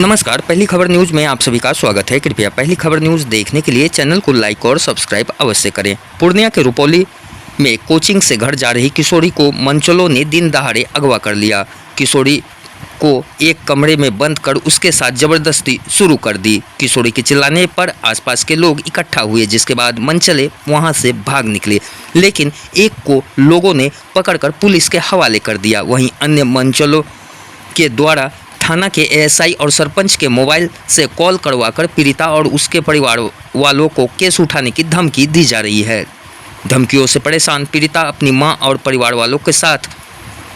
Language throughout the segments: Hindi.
नमस्कार, पहली खबर न्यूज में आप सभी का स्वागत है। कृपया पहली खबर न्यूज देखने के लिए चैनल को लाइक और सब्सक्राइब अवश्य करें। पूर्णिया के रुपौली में कोचिंग से घर जा रही किशोरी को मनचलों ने दिन दहाड़े अगवा कर लिया। किशोरी को एक कमरे में बंद कर उसके साथ जबरदस्ती शुरू कर दी। किशोरी के चिल्लाने पर आसपास के लोग इकट्ठा हुए, जिसके बाद मनचले वहां से भाग निकले, लेकिन एक को लोगों ने पकड़कर पुलिस के हवाले कर दिया। वहीं अन्य मनचलों के द्वारा थाना के एएसआई और सरपंच के मोबाइल से कॉल करवाकर पीड़िता और उसके परिवार वालों को केस उठाने की धमकी दी जा रही है। धमकियों से परेशान पीड़िता अपनी मां और परिवार वालों के साथ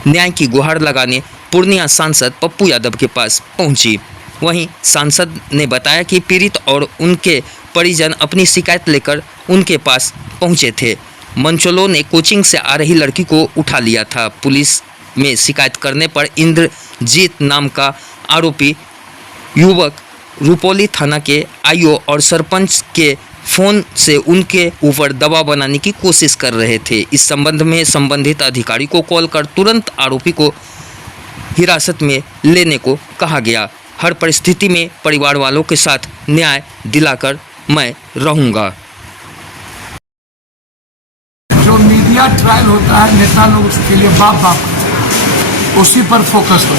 न्याय की गुहार लगाने पूर्णिया सांसद पप्पू यादव के पास पहुंची। वहीं सांसद ने बताया कि पीड़ित और उनके परिजन अपनी शिकायत लेकर उनके पास पहुंचे थे। मनचलों ने कोचिंग से आ रही लड़की को उठा लिया था। पुलिस में शिकायत करने पर इंद्रजीत नाम का आरोपी युवक रुपौली थाना के आईओ और सरपंच के फोन से उनके ऊपर दबाव बनाने की कोशिश कर रहे थे। इस संबंध में संबंधित अधिकारी को कॉल कर तुरंत आरोपी को हिरासत में लेने को कहा गया। हर परिस्थिति में परिवार वालों के साथ न्याय दिलाकर मैं रहूँगा। जो मीडिया ट्रायल होता है, नेता लोग उसके लिए बाप उसी पर फोकस हो।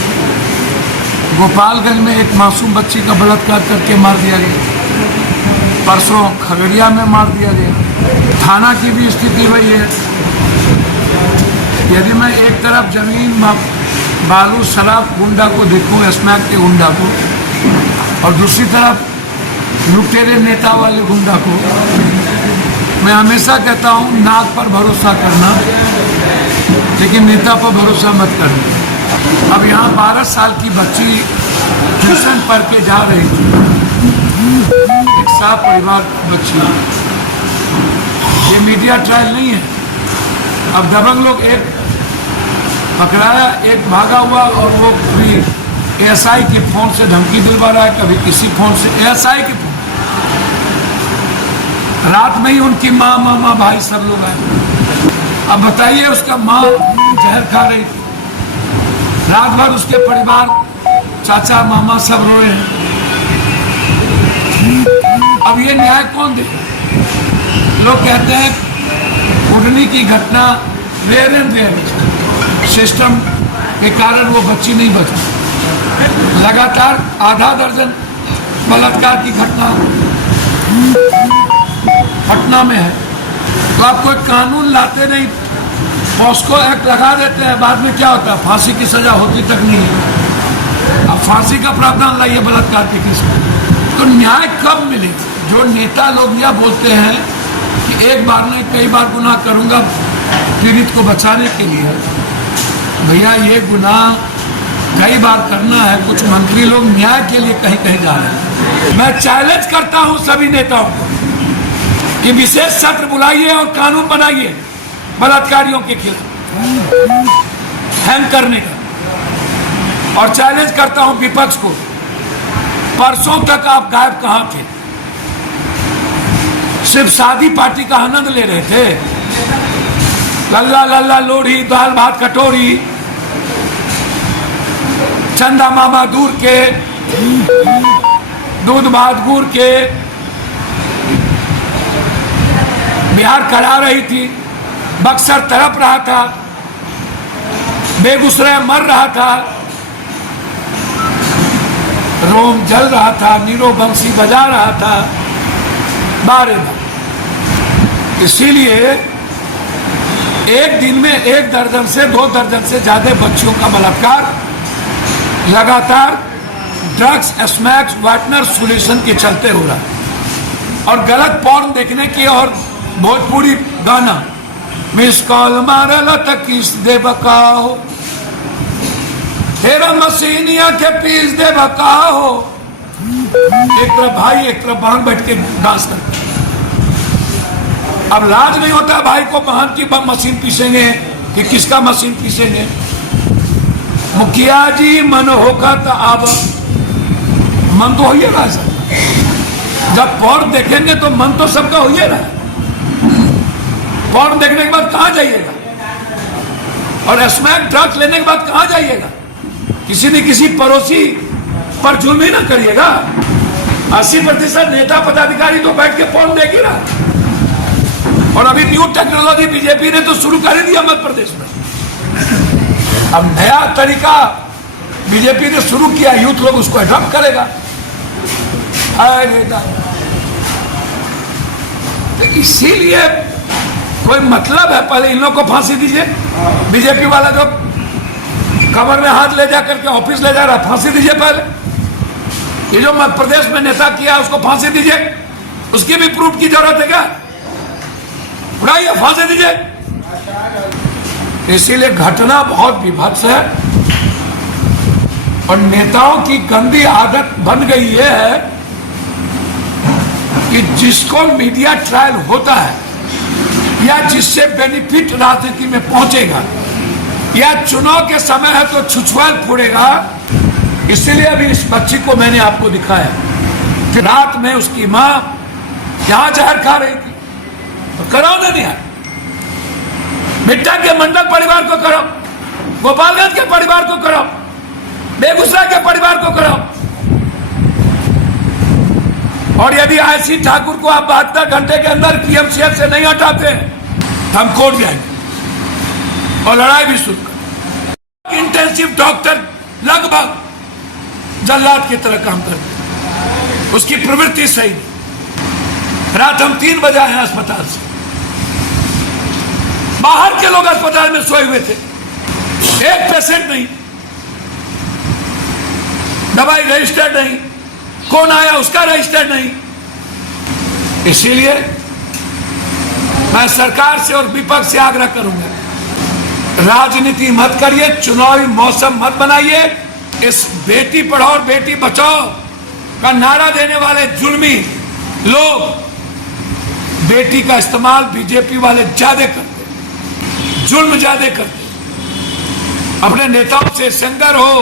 गोपालगंज में एक मासूम बच्ची का बलात्कार करके मार दिया गया। परसों खगड़िया में मार दिया गया। थाना की भी स्थिति वही है। यदि मैं एक तरफ जमीन बालू शराब गुंडा को देखूं, स्मैक के गुंडा को, और दूसरी तरफ लुटेरे नेता वाले गुंडा को, मैं हमेशा कहता हूं नाक पर भरोसा करना, लेकिन नेता पर भरोसा मत करना। अब यहाँ 12 साल की बच्ची ट्यूशन पढ़ के जा रही थी, एक साफ परिवार बच्ची। ये मीडिया ट्रायल नहीं है। अब दबंग लोग एक पकड़ाया, एक भागा हुआ, और वो भी एएसआई के फोन से धमकी दिलवा रहा है, कभी किसी फोन से, एएसआई के फोन। रात में ही उनकी माँ, मामा, भाई सब लोग आए। अब बताइए, उसका माँ जहर खा रही थी, रात भर उसके परिवार, चाचा मामा सब रोए हैं। अब ये न्याय कौन दे? लोग कहते हैं उड़ने की घटना रेयर एंड रेयर, सिस्टम के कारण वो बच्ची नहीं बची। लगातार आधा दर्जन बलात्कार की घटना पटना में है। तो आप कोई कानून लाते नहीं, पॉस्को एक्ट लगा देते हैं, बाद में क्या होता है? फांसी की सजा होती तक नहीं है। अब फांसी का प्रावधान लाइए बलात्कार के केस में, तो न्याय कब मिलेगा? जो नेता लोग यह बोलते हैं कि एक बार नहीं कई बार गुनाह करूंगा पीड़ित को बचाने के लिए, भैया ये गुनाह कई बार करना है। कुछ मंत्री लोग न्याय के लिए कहीं कहीं जा रहे हैं। मैं चैलेंज करता हूं सभी नेताओं को कि विशेष सत्र बुलाइए और कानून बनाइए बलात्कारियों के खिलाफ हैंग करने का। और चैलेंज करता हूं विपक्ष को, परसों तक आप गायब कहां थे? सिर्फ शादी पार्टी का आनंद ले रहे थे। लल्ला लल्ला लोढ़ी, दाल भात कटोरी, चंदा मामा दूर के, दूध भात गुड़ के, बिहार करा रही थी, बक्सर तड़प रहा था, बेगूसराय मर रहा था, रोम जल रहा था, नीरो बंसी बजा रहा था, बारे बार। इसीलिए एक दिन में 1 दर्जन से 2 दर्जन से ज्यादा बच्चियों का बलात्कार लगातार ड्रग्स, स्मैक्स, वाइटनर सॉल्यूशन के चलते हो रहा है। और गलत पॉर्न देखने की, और भोजपुरी गाना मिस कॉल मारला तक किस दे बकाओ, तेरा मसीनिया के पीस दे बकाओ। एक तरफ भाई, एक तरफ बहन बैठ के डांस करते। अब लाज नहीं होता भाई को बहन की मशीन पीसेंगे कि किसका मशीन पीसेंगे? मुखिया जी मन होगा तो अब मन तो होइएगा सर। जब पॉर्न देखेंगे तो मन तो सबका होइएगा। पॉर्न देखने के बाद कहां जाइएगा? और स्मैक ड्रग्स लेने के बाद कहां जाइएगा? किसी न किसी पड़ोसी पर जुल्म ही ना करिएगा। 80% नेता पदाधिकारी तो बैठ के फोन देगी ना। और अभी न्यू टेक्नोलॉजी बीजेपी ने तो शुरू कर ही दिया मध्य प्रदेश में। अब नया तरीका बीजेपी ने शुरू किया, यूथ लोग उसको अडॉप्ट करेगा। तो इसीलिए कोई मतलब है, पहले इन लोगों को फांसी दीजिए। बीजेपी वाला जो कमर में हाथ ले जाकर के ऑफिस ले जा रहा, फांसी दीजिए पहले। ये जो मध्य प्रदेश में नेता किया उसको फांसी दीजिए। उसकी भी प्रूफ की जरूरत है क्या? उड़ाइए, फांसी दीजिए। इसीलिए घटना बहुत विभत्स है और नेताओं की गंदी आदत बन गई है कि जिसको मीडिया ट्रायल होता है या जिससे बेनिफिट राजनीति में पहुंचेगा या चुनाव के समय है तो छुछुआल फोड़ेगा। इसलिए अभी इस बच्ची को मैंने आपको दिखाया कि रात में उसकी मां यहां जहर खा रही थी, तो कराओ ना नहीं। मिट्टा के मंडल परिवार को करो, गोपालगंज के परिवार को करो, बेगूसराय के परिवार को करो। और यदि आईसी ठाकुर को आप 72 घंटे के अंदर पीएमसीएच से नहीं हटाते तो हम कोर्ट जाएंगे और लड़ाई भी शुरू करेंगे। इंटेंसिव डॉक्टर लगभग जल्लाद की तरह काम करते, उसकी प्रवृत्ति सही नहीं। रात हम 3 बजे आए अस्पताल से, बाहर के लोग अस्पताल में सोए हुए थे, एक पेशेंट नहीं, दवाई रजिस्टर्ड नहीं, कौन आया उसका रजिस्टर्ड नहीं। इसीलिए मैं सरकार से और विपक्ष से आग्रह करूंगा, राजनीति मत करिए, चुनावी मौसम मत बनाइए। इस बेटी पढ़ाओ और बेटी बचाओ का नारा देने वाले जुल्मी लोग, बेटी का इस्तेमाल बीजेपी वाले ज्यादा करते, जुल्म ज्यादा करते। अपने नेताओं से सेंगर हो,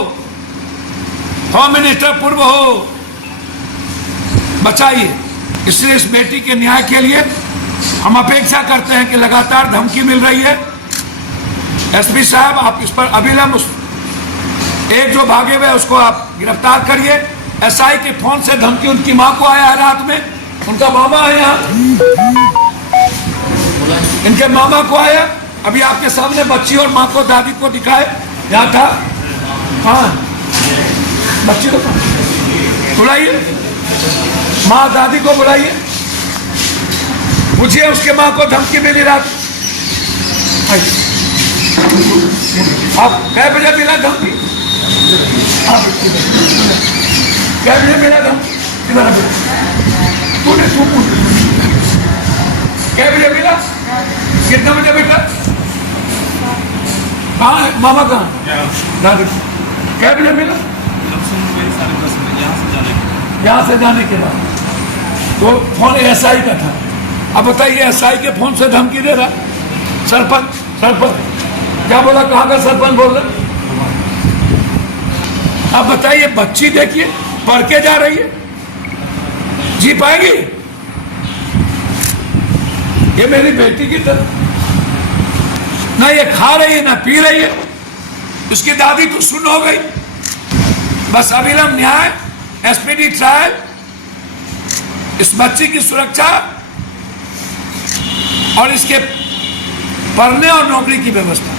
होम मिनिस्टर पूर्व हो, बचाइए। इसलिए इस बेटी के न्याय के लिए हम अपेक्षा करते हैं कि लगातार धमकी मिल रही है। एसपी साहब, आप इस पर अविलंब एक जो भागे हुए उसको आप गिरफ्तार करिए। एसआई के फोन से धमकी उनकी मां को आया है रात में, उनका मामा है यहाँ, इनके मामा को आया। अभी आपके सामने बच्ची और मां को, दादी को दिखाए, यहाँ था। हाँ, बच्ची को बुलाइए, माँ दादी को बुलाइए, पूछिए उसके माँ को धमकी मिली रात। आप कै बजे मिला धमकी? कै बजे मिला धमकी? तूने तू कै बजे मिला? कितने बजे बेटा? कहाँ है मामा? कहाँ दादी? कै बजे मिला? यहाँ से जाने के बाद तो फोन एसआई का था। अब बताइए, एसआई के फोन से धमकी दे रहा। सरपंच क्या बोला? कहाँ का सरपंच बोल रहा? अब बताइए, बच्ची देखिए पढ़ के जा रही है, जी पाएगी? ये मेरी बेटी की तरह ना ये खा रही है ना पी रही है। उसकी दादी तो सुन हो गई। बस अविलंब न्याय, एसपीडी ट्रायल, इस बच्ची की सुरक्षा और इसके पढ़ने और नौकरी की व्यवस्था।